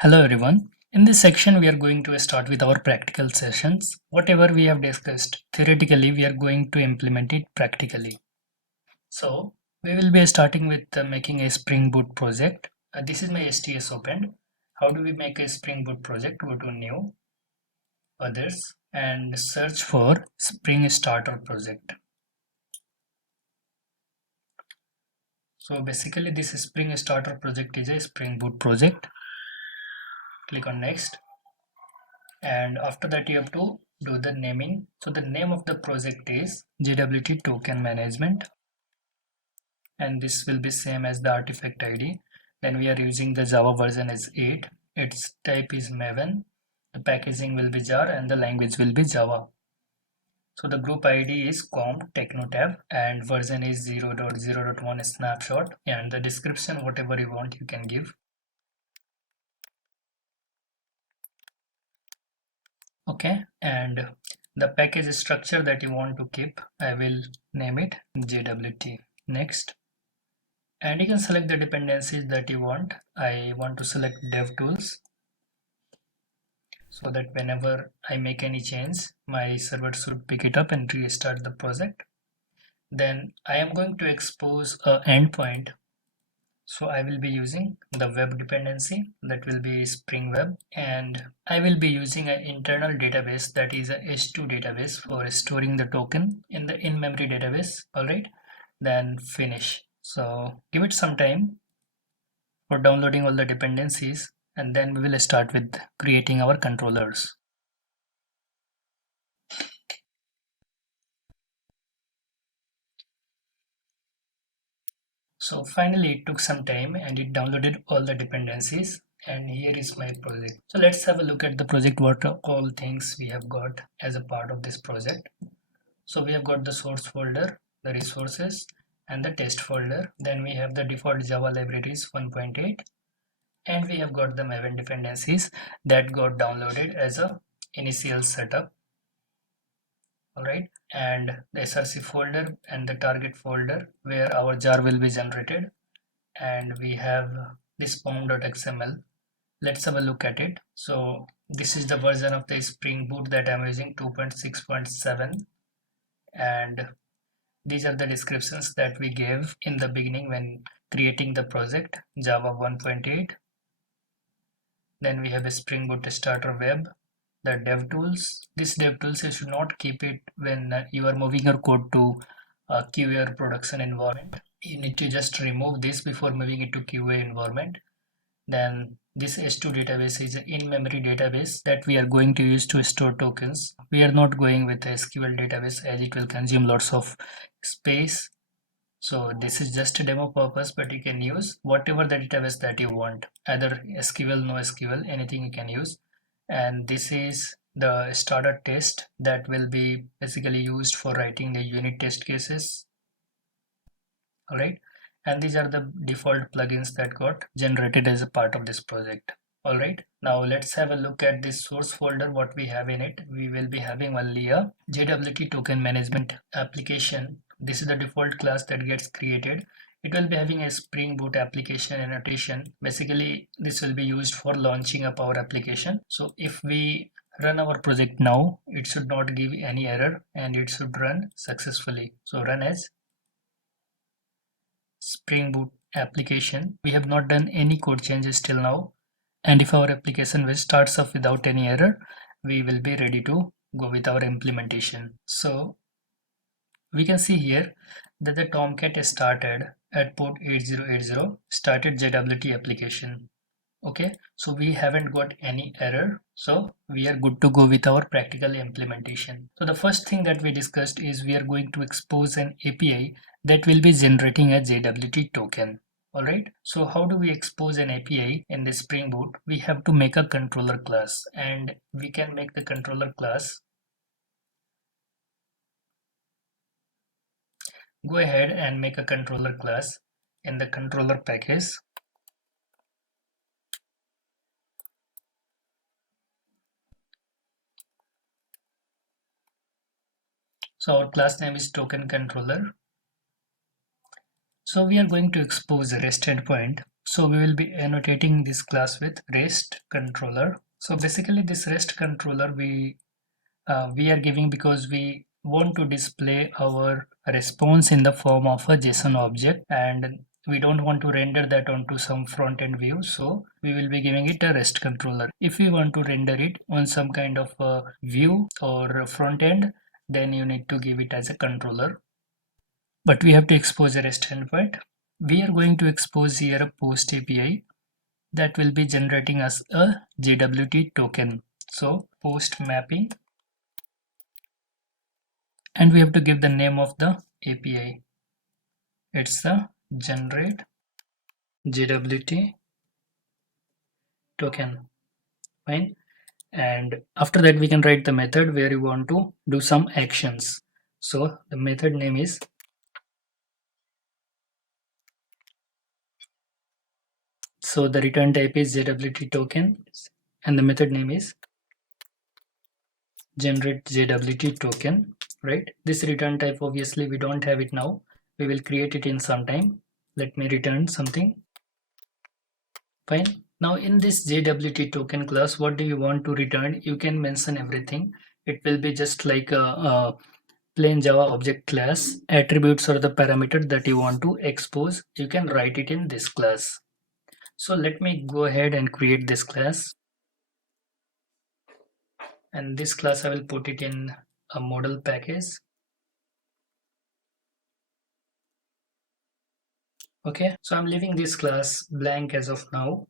Hello everyone. In this section, we are going to start with our practical sessions. Whatever we have discussed theoretically, we are going to implement it practically. So we will be starting with making a Spring Boot project. This is my STS opened. How do we make a Spring Boot project? Go to New, Others, and search for Spring Starter project. So basically, this Spring Starter project is a Spring Boot project. Click on Next. And after that you have to do the naming. So the name of the project is JWT token management, and this will be same as the artifact ID. Then we are using the Java version as 8. Its type is Maven, the packaging will be jar, and the language will be Java. So the group ID is com technotab, and version is 0.0.1 snapshot, and the description whatever you want you can give. Okay, and the package structure that you want to keep, I will name it JWT. Next, and you can select the dependencies that you want. I want to select DevTools so that whenever I make any change, my server should pick it up and restart the project. Then I am going to expose a endpoint. So I will be using the web dependency, that will be Spring Web, and I will be using an internal database, that is a H2 database, for storing the token in the in-memory database. Alright, then finish. So give it some time for downloading all the dependencies, and then we will start with creating our controllers. So finally it took some time and it downloaded all the dependencies, and here is my project. So let's have a look at the project, what all things we have got as a part of this project. So we have got the source folder, the resources, and the test folder. Then we have the default Java libraries 1.8, and we have got the Maven dependencies that got downloaded as a initial setup. Alright, and the src folder and the target folder where our jar will be generated, and we have this pom.xml. Let's have a look at it. So this is the version of the Spring Boot that I'm using, 2.6.7, and these are the descriptions that we gave in the beginning when creating the project. Java 1.8, then we have a Spring Boot starter web, the DevTools. This DevTools, you should not keep it when you are moving your code to QA or production environment. You need to just remove this before moving it to QA environment. Then this H2 database is an in-memory database that we are going to use to store tokens. We are not going with a SQL database as it will consume lots of space. So this is just a demo purpose, but you can use whatever the database that you want, either SQL, no SQL, anything you can use. And this is the starter test that will be basically used for writing the unit test cases. Alright, and these are the default plugins that got generated as a part of this project. Alright, now let's have a look at this source folder, what we have in it. We will be having only a JWT token management application. This is the default class that gets created. It will be having a Spring Boot application annotation. Basically, this will be used for launching up our application. So if we run our project now, it should not give any error and it should run successfully. So run as Spring Boot application. We have not done any code changes till now, and if our application starts off without any error, we will be ready to go with our implementation. So we can see here that the Tomcat started at port 8080, started JWT application. Okay, so we haven't got any error, so we are good to go with our practical implementation. So the first thing that we discussed is we are going to expose an API that will be generating a JWT token. Alright, so how do we expose an API in the Spring Boot? We have to make a controller class, and we can make the controller class. Go ahead and make a controller class in the controller package. So our class name is token controller. So we are going to expose a REST endpoint So we will be annotating this class with REST controller. So basically this REST controller we are giving because we want to display our response in the form of a JSON object, and we don't want to render that onto some front-end view, so we will be giving it a REST controller. If we want to render it on some kind of a view or a front end, then you need to give it as a controller. But we have to expose a REST endpoint. We are going to expose here a post API that will be generating us a JWT token. So post mapping, and we have to give the name of the API. It's the generate JWT token. Fine. And after that we can write the method where you want to do some actions. So the method name is, so the return type is JWT token and the method name is generate JWT token, right? This return type obviously we don't have it now. We will create it in some time. Let me return something. Fine. Now in this JWT token class, what do you want to return? You can mention everything. It will be just like a plain Java object class. Attributes or the parameter that you want to expose, you can write it in this class. So let me go ahead and create this class. And this class I will put it in a model package. Okay, so I'm leaving this class blank as of now.